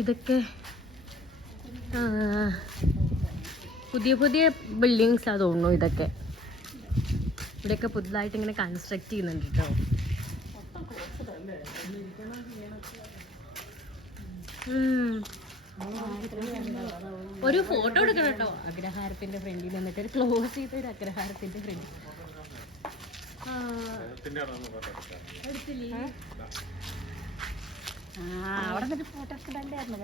ഇതൊക്കെ പുതിയ പുതിയ ബിൽഡിങ്സാണ് തോന്നുന്നു. ഇതൊക്കെ ഇവിടെയൊക്കെ പുതുതായിട്ട് ഇങ്ങനെ കൺസ്ട്രക്ട് ചെയ്യുന്നുണ്ട് കേട്ടോ. ഒരു ഫോട്ടോ എടുക്കണം കേട്ടോ അഗ്രഹാരത്തിന്റെ ഫ്രണ്ടിൽ നിന്നിട്ട്. ഒരു ക്ലോസ് ചെയ്ത ഒരു അഗ്രഹാരത്തിന്റെ ഫ്രണ്ടിൽ അവിടെ നിന്നിട്ട് ഫോട്ടോ ഒക്കെ ഉണ്ടായിരുന്നു.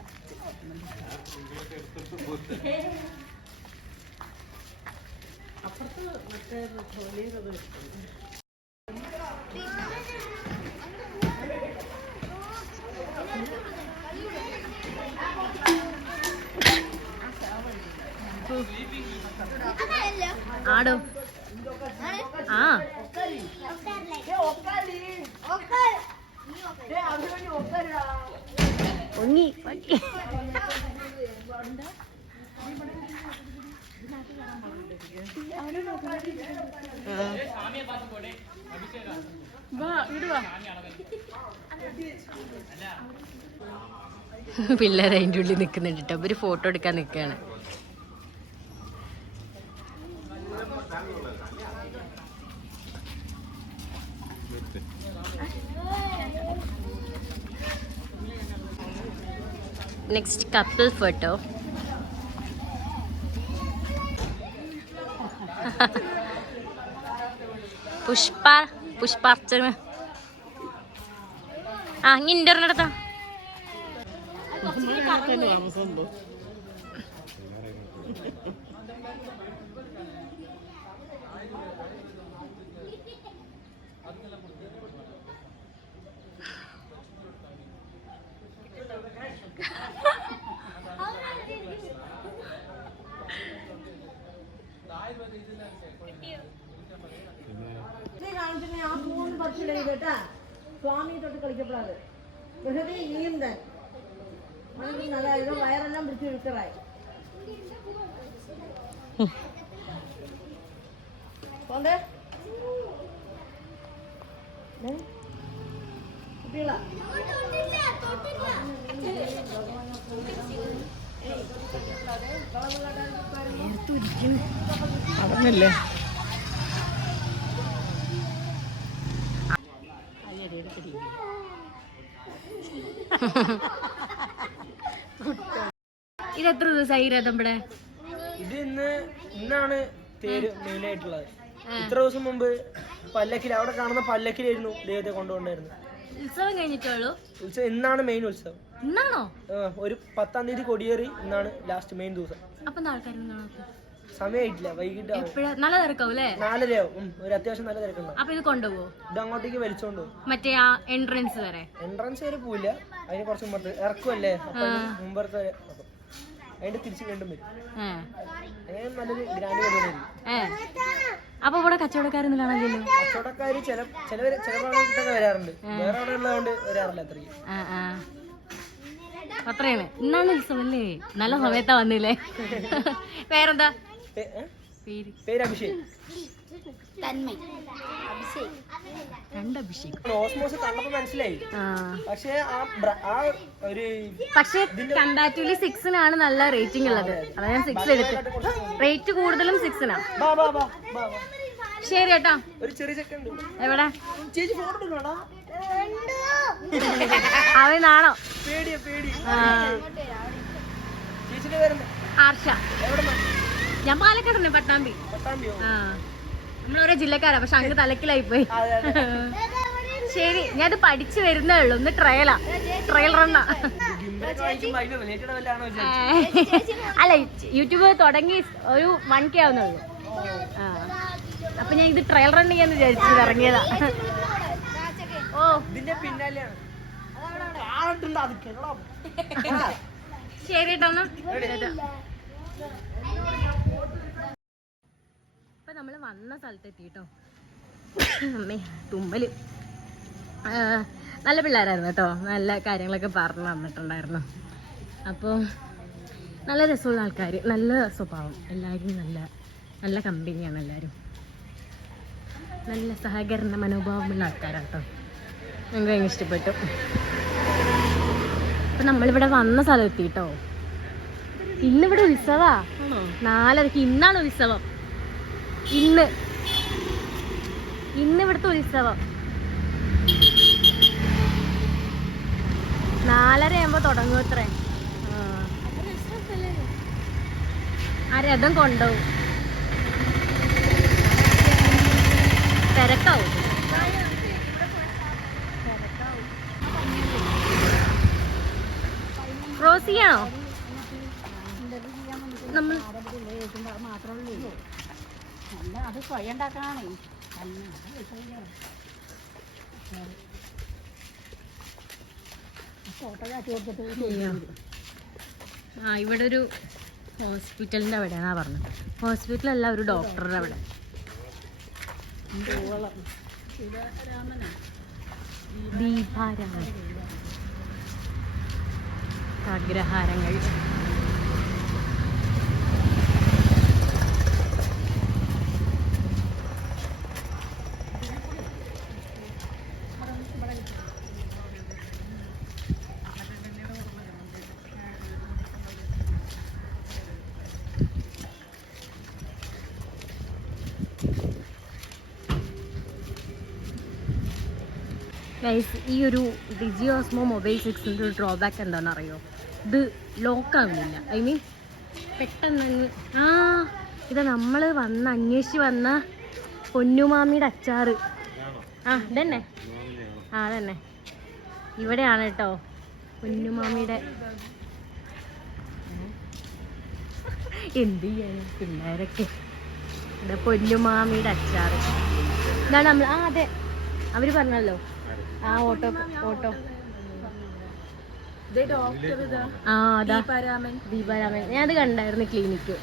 അപ്പുറത്ത് മറ്റേ ആടോ ആ ഒങ്ങി പിള്ളേർ അതിൻ്റെ ഉള്ളിൽ നിൽക്കുന്നുണ്ട് കേട്ടോ. ഒരു ഫോട്ടോ എടുക്കാൻ നിൽക്കുകയാണ്. Next couple photo. പുഷ്പാർച്ചന. ആ ഇനി ഇന്റർനെറ്റ് എടുത്താ സ്വാമി തൊട്ട് കളിക്കപ്പെടാതെ വെറുതെ നീന്താൻ വയറെല്ലാം പിടിച്ച് വിൽക്കറായി. കുട്ടികളാ അതല്ലേ ഇതെത്ര ദിവസമായി രഥം ഇവിടെ? ഇത് ഇന്നാണ് തേര് മെയിൻ ആയിട്ടുള്ളത്. ഇത്ര ദിവസം മുമ്പ് പല്ലക്കിൽ അവിടെ കാണുന്ന പല്ലക്കിലായിരുന്നു ദൈവത്തെ കൊണ്ടുപോണ്ടായിരുന്നു. ഉത്സവം കഴിഞ്ഞിട്ടുള്ളൂ. ഉത്സവം ഇന്നാണ് മെയിൻ ഉത്സവം. ഇന്നാണോ? ഒരു 10-ാം തീയതി കൊടിയേറി ഇന്നാണ് ലാസ്റ്റ് മെയിൻ ദിവസം. അപ്പൊ സമയമായിട്ടില്ല, വൈകിട്ട് നല്ല തിരക്കാവും അല്ലേ? 4:30 ഒരു അത്യാവശ്യം നല്ല തിരക്കുണ്ടാവും. അപ്പൊ ഇത് കൊണ്ടുപോകോ? ഇത് അങ്ങോട്ടേക്ക് വലിച്ചോണ്ടോ? മറ്റേ ആ എൻട്രൻസ് വരെ പോവില്ല, അതിന് കുറച്ച് മുമ്പ് ഇറക്കുമല്ലേ, മുമ്പത്തെ അതിന്റെ തിരിച്ച് വീണ്ടും വരും. അങ്ങനെ നല്ലൊരു ഗ്രാൻഡ് പരിപാടിയായിരിക്കും. അപ്പൊ ഇവിടെ കച്ചവടക്കാരൊന്നും കാണാനില്ലല്ലോ. കച്ചവടക്കാര് ചില ഭാഗത്തൊക്കെ വരാറുണ്ട്, വേറെ അവിടെ ഉള്ളതുകൊണ്ട് വരാറില്ല അത്രയ്ക്ക്. അത്രയാണ്. ഇന്നാണ് ഉത്സവം അല്ലേ? നല്ല സമയത്താ വന്നില്ലേ? പേരെന്താ? പേര് അഭിഷേക്. ഓസ്മോസ് കണ്ടപ്പോ മനസ്സിലായി. പക്ഷെ കമ്പാരിറ്റീവ്ലി 6-നാണ് നല്ല റേറ്റിംഗ് ഉള്ളത്. അതാ ഞാൻ 6 എടുത്ത്. റേറ്റ് കൂടുതലും 6-നാ. ശരി കേട്ടോ. ഒരു ചെറിയ സെക്കൻഡ്. എവിടെ ചേച്ചി ഫോട്ടോ എടുക്കണോ? അവനാണോ? ചേച്ചിന്റെ പേരെന്താ? ആർഷ. ഞാൻ പാലക്കാട് പട്ടാമ്പി. നമ്മളോരോ ജില്ലക്കാരാ, പക്ഷെ അങ്ങ് തലക്കിലായി പോയി. ശരി, ഞാൻ ഇത് പഠിച്ചു വരുന്നേ ഉള്ളൂ. ഒന്ന് ട്രയൽ റണ്ണാ. അല്ല, യൂട്യൂബ് തുടങ്ങി ഒരു 1K ആവുന്നുള്ളൂ. അപ്പൊ ഞാൻ ഇത് ട്രയൽ റൺ ചെയ്യാന്ന് വിചാരിച്ചു ഇറങ്ങിയതാ. ഓ ശരി കേട്ടോ. ഇപ്പൊ നമ്മള് വന്ന സ്ഥലത്തെത്തി കേട്ടോ. അമ്മേ തുമ്മല്. നല്ല പിള്ളേരായിരുന്നു കേട്ടോ, നല്ല കാര്യങ്ങളൊക്കെ പറഞ്ഞു തന്നിട്ടുണ്ടായിരുന്നു. അപ്പോൾ നല്ല രസമുള്ള ആൾക്കാർ, നല്ല സ്വഭാവം, എല്ലാവരും നല്ല കമ്പനിയാണ്. എല്ലാവരും നല്ല സഹകരണ മനോഭാവമുള്ള ആൾക്കാരാണ് കേട്ടോ. ഞങ്ങൾക്ക് ഭയങ്കര ഇഷ്ടപ്പെട്ടു. അപ്പൊ നമ്മളിവിടെ വന്ന സ്ഥലത്ത് കേട്ടോ. ഇന്നിവിടെ ഉത്സവാ. 4:30 ഇന്നാണ് ഉത്സവം. ഇന്ന് ഇവിടുത്തെ ഉത്സവം 4:30 തുടങ്ങും അത്രേ. ആ രഥം കൊണ്ടുപോകും. തിരക്കാവും. റോസിയാണോ നമ്മൾ അത് സ്വയം ഉണ്ടാക്കാണേ. ആ ഇവിടെ ഒരു ഹോസ്പിറ്റലിന്റെ അവിടെയാണാ പറഞ്ഞത്. ഹോസ്പിറ്റലല്ല, ഒരു ഡോക്ടറുടെ അവിടെ. ദീപാരാമൻ അഗ്രഹാരങ്ങൾ. ഈ ഒരു ഡിജി ഓസ്മോ മൊബൈൽ 6ന്റെ ഒരു ഡ്രോബാക്ക് എന്താണെന്ന് അറിയോ? ഇത് ലോക്കാവുന്നില്ല. ഐ മീൻ പെട്ടെന്ന് ഇത് നമ്മൾ അന്വേഷിച്ച് വന്ന പൊന്നുമാമിയുടെ അച്ചാറ്. ഇതന്നെ. അതന്നെ ഇവിടെയാണ് കേട്ടോ പൊന്നുമാമിയുടെ. എന്ത് ചെയ്യാൻ പിള്ളേരൊക്കെ. ഇവിടെ പൊന്നുമാമിയുടെ അച്ചാറ്. ഇതാണ് നമ്മൾ. അതെ, അവര് പറഞ്ഞല്ലോ. ഓട്ടോ ദീപാരാമൻ. ഞാൻ അത് കണ്ടായിരുന്നു ക്ലിനിക്ക്.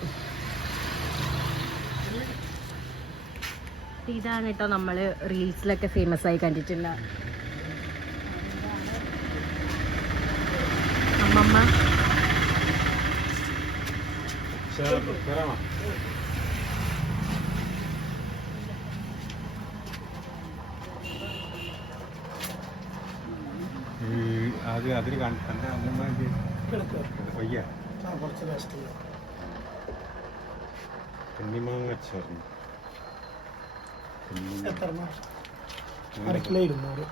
ഇതാണ് കേട്ടോ നമ്മള് റീൽസിലൊക്കെ ഫേമസ് ആയി കണ്ടിട്ടുള്ള അമ്മമ്മ. അതിന് കണ്ട അമ്മമാർക്ക് വയ്യ. കണ്ണിമാങ്ങ ചേർന്നു. അരക്കിലോ 200.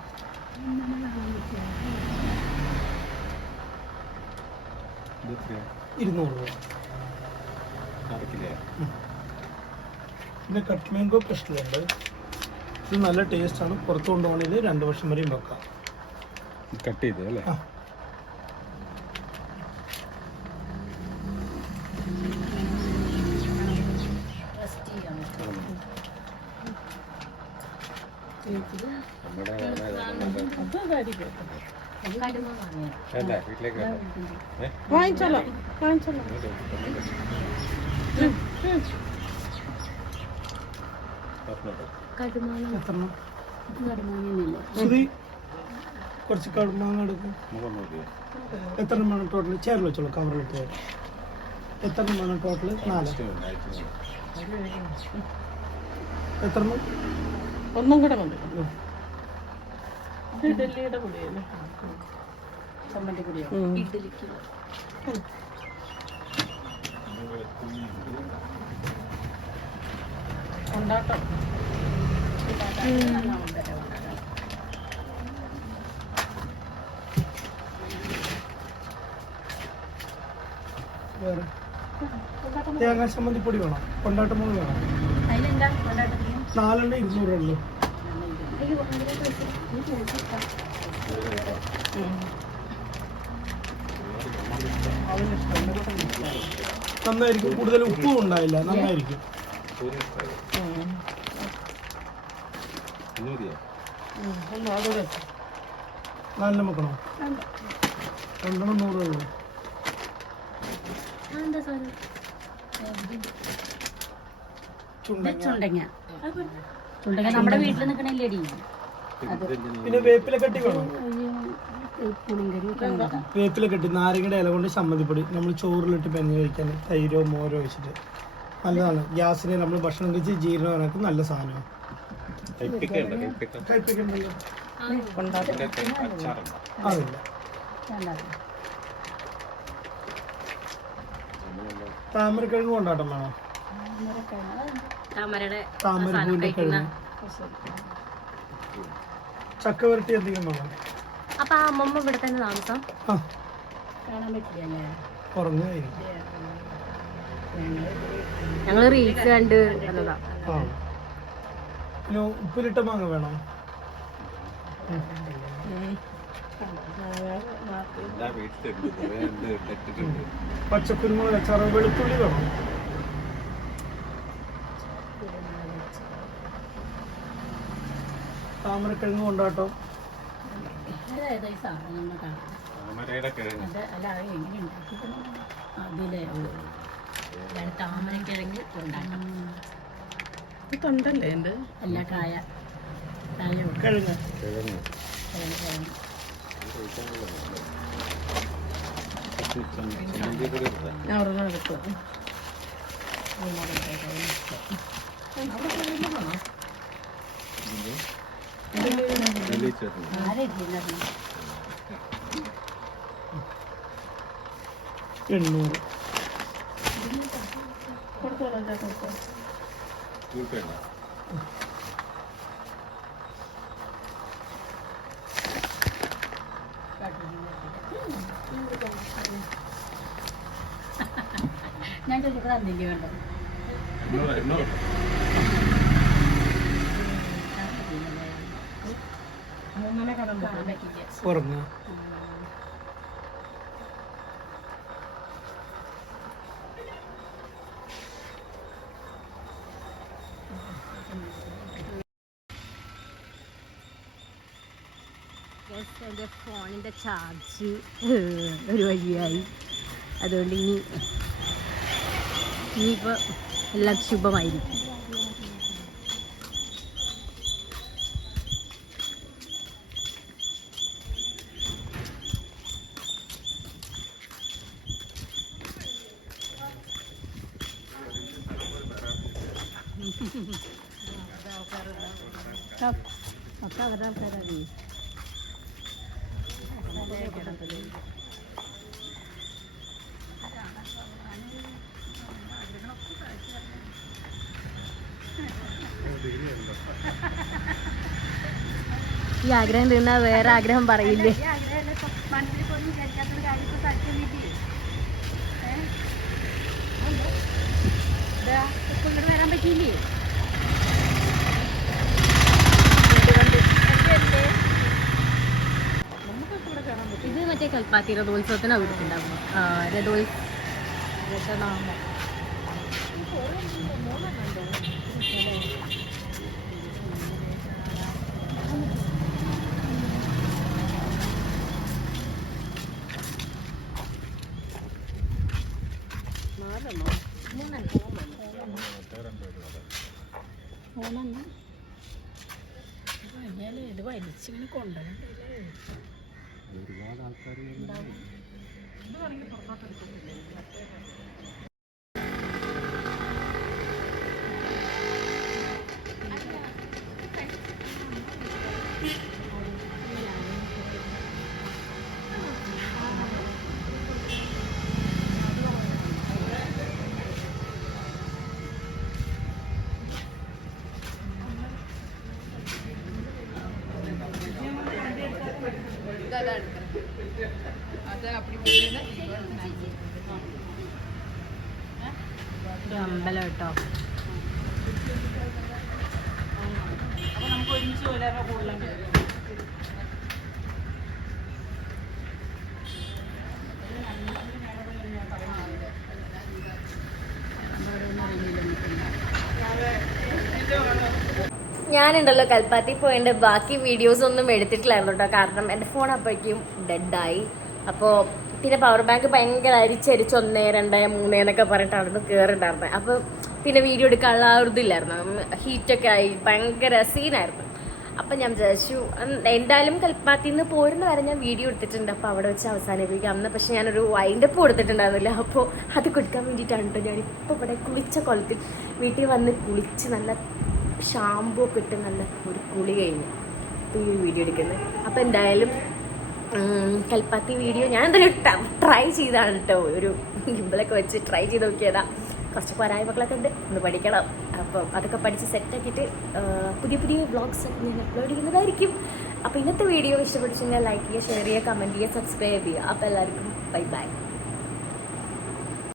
പിന്നെ കട്ട് മാംഗോ പ്രശ്നമുണ്ട്. ഇത് നല്ല ടേസ്റ്റാണ്. പുറത്ത് കൊണ്ടുപോകണമെങ്കിൽ 2 വർഷം വരെയും വെക്കാം. കട്ട് ചെയ്ത് അല്ലേ? കുറച്ച് കടുമാങ്ങ എടുക്കും. എത്ര വേണം ടോട്ടൽ? ചേർ വെച്ചോളൂ, കവറിലിട്ട്. എത്ര വേണം ടോട്ടൽ? 4. എത്ര? ഒന്നും കൂടെ മതി. ഇഡലിയുടെ പൊടിയല്ലേ? ചമ്മന്തി പൊടിയോ? ഇഡലിക്ക് കൊണ്ടാട്ടം. തേങ്ങാ ചമ്മന്തി പൊടി വേണം. കൊണ്ടാട്ടം മുളക് വേണം. 4 200 ഉള്ളൂ. നന്നായിരിക്കും. കൂടുതൽ ഉപ്പും ഉണ്ടായില്ല. നന്നായിരിക്കും. 4 വെക്കണോ? 2 100 ഉള്ളൂ. ചുണ്ടങ്ങ നമ്മുടെ വീട്ടിൽ നിൽക്കണില്ലേടി. പിന്നെ വേപ്പില കെട്ടി വേണം. വേപ്പില കെട്ടി നാരങ്ങയുടെ ഇല കൊണ്ട് ചമ്മന്തിപ്പൊടി നമ്മൾ ചോറിലിട്ട് പെഞ്ഞ് കഴിക്കാൻ. തൈരോ മോരോ വെച്ചിട്ട് നല്ലതാണ്. ഗ്യാസിന് നമ്മൾ ഭക്ഷണം കഴിച്ച് ജീർണമാക്കും. നല്ല സാധനമാണ്. അതില്ല. താമരക്കിഴങ്ങ് കൊണ്ടാട്ടം വേണോ? താമരയുടെ താമരപ്പൂവിന്റെ കിഴങ്ങ്. ചക്ക വരട്ടി എന്തെങ്കിലും വേണോ? അപ്പൊ ആ അമ്മമ്മ ഇവിടെ തന്നെ താമസം? ആ കാണാൻ പറ്റില്ലല്ലേ? ഉറങ്ങായിരിക്കും. ഞങ്ങള് റീൽസ് കണ്ട് വന്നതാ. ആ പിന്നെ ഉപ്പിലിട്ട മാങ്ങ വേണോ? എല്ലാ വീട്ടിലുണ്ട്, കുറേ ഉണ്ട്, ഇട്ടിട്ടുണ്ട്. പച്ചക്കുരുമുളക് അച്ചാറ്. വെളുത്തുള്ളി വേണോ? താമരക്കിഴങ്ങ് കൊണ്ടാട്ടം. അതായത് ഈ സാധനം നമ്മൾ കാണാം. താമരയുടെ കിഴങ്ങ്. അത് അല്ല അത് എങ്ങനെ ഉണ്ടാക്കിക്കണം അതിലെ താമരക്കിഴങ്ങ് കൊണ്ടാട്ടം. തൊണ്ടല്ലേ എന്ത് അല്ല കായ കായ കിഴങ്ങ്. കിഴങ്ങ്. ചമ്മന്തിപ്പൊടി ഇട്ടാ. ഞാൻ ഒരെണ്ണം എടുത്തു. നെല്ലി ചട്നി. ആരെയില്ല 800. കൊടുത്തോളാം കൊടുത്തോ. ഗൂഗിൾ പേ ഉണ്ടോ? ഞാൻ ചോദിച്ചപ്പോൾ എന്തെങ്കിലും വേണ്ടോ? 800. ഉറങ്ങ. എൻ്റെ ഫോണിൻ്റെ ചാർജ് ഒരു വഴിയായി. അതുകൊണ്ട് ഇനിയിപ്പോൾ എല്ലാം ശുഭമായിരിക്കും. ഒക്കെ അവരുടെ ആൾക്കാരാണ്. ഈ ആഗ്രഹം തീർന്നാൽ വേറെ ആഗ്രഹം പറയില്ലേ? വരാൻ പറ്റിയില്ലേ? ഇത് മറ്റേ കൽപ്പാത്തി രഥോത്സവത്തിന് അവിടുണ്ടായിരുന്നു. രഥനാമം ഇത് വലിച്ചിങ്ങനെ കൊണ്ടുവരണ്ടേ? ഒരുപാട് ആൾക്കാർ അമ്പലം കേട്ടോ. അപ്പൊ നമുക്ക് ഒരുമിച്ച് വരാറോ കൂടുതലാണ്. ഞാനുണ്ടല്ലോ കൽപ്പാത്തി പോയതിൻ്റെ ബാക്കി വീഡിയോസ് ഒന്നും എടുത്തിട്ടില്ലായിരുന്നു കേട്ടോ. കാരണം എൻ്റെ ഫോൺ അപ്പോഴേക്കും ഡെഡായി. അപ്പോൾ പിന്നെ പവർ ബാങ്ക് ഭയങ്കര അരിച്ചരിച്ച് 1, 2, 3 എന്നൊക്കെ പറഞ്ഞിട്ടായിരുന്നു കയറിണ്ടായിരുന്നത്. അപ്പോൾ പിന്നെ വീഡിയോ എടുക്കാനുള്ള ആ ഒരു ഇതില്ലായിരുന്നു. ഹീറ്റൊക്കെ ആയി ഭയങ്കര സീനായിരുന്നു. അപ്പം ഞാൻ വിചാരിച്ചു എന്തായാലും കൽപ്പാത്തിയിൽ നിന്ന് പോരുന്ന വരെ ഞാൻ വീഡിയോ എടുത്തിട്ടുണ്ട്. അപ്പോൾ അവിടെ വെച്ച് അവസാനിപ്പിക്കാം. അന്ന് പക്ഷേ ഞാനൊരു വൈൻഡപ്പ് കൊടുത്തിട്ടുണ്ടായിരുന്നില്ല. അപ്പോൾ അത് കൊടുക്കാൻ വേണ്ടിയിട്ടാണ് കേട്ടോ ഞാനിപ്പോൾ ഇവിടെ കുളിച്ച കൊളത്തിൽ വീട്ടിൽ വന്ന് കുളിച്ച് നല്ല ഷാമ്പൂ ഒക്കെ ഇട്ട് നല്ല ഒരു കുളി കഴിഞ്ഞു ഈ വീഡിയോ എടുക്കുന്നത്. അപ്പോൾ എന്തായാലും കൽപ്പാത്തി വീഡിയോ ഞാൻ എന്തായാലും ട്രൈ ചെയ്താണ് കേട്ടോ. ഒരു ഗിംബിളൊക്കെ വെച്ച് ട്രൈ ചെയ്ത് നോക്കിയതാ. കുറച്ച് പോരായ്മകളൊക്കെ ഉണ്ട്, ഒന്ന് പഠിക്കണം. അപ്പം അതൊക്കെ പഠിച്ച് സെറ്റാക്കിയിട്ട് പുതിയ പുതിയ വ്ളോഗ്സ് ഞാൻ അപ്ലോഡ് ചെയ്യുന്നതായിരിക്കും. അപ്പോൾ ഇന്നത്തെ വീഡിയോ ഇഷ്ടപ്പെട്ടിട്ടുണ്ടെങ്കിൽ ലൈക്ക് ചെയ്യുക, ഷെയർ ചെയ്യുക, കമൻറ്റ് ചെയ്യുക, സബ്സ്ക്രൈബ് ചെയ്യുക. അപ്പോൾ എല്ലാവർക്കും ബൈ ബൈ.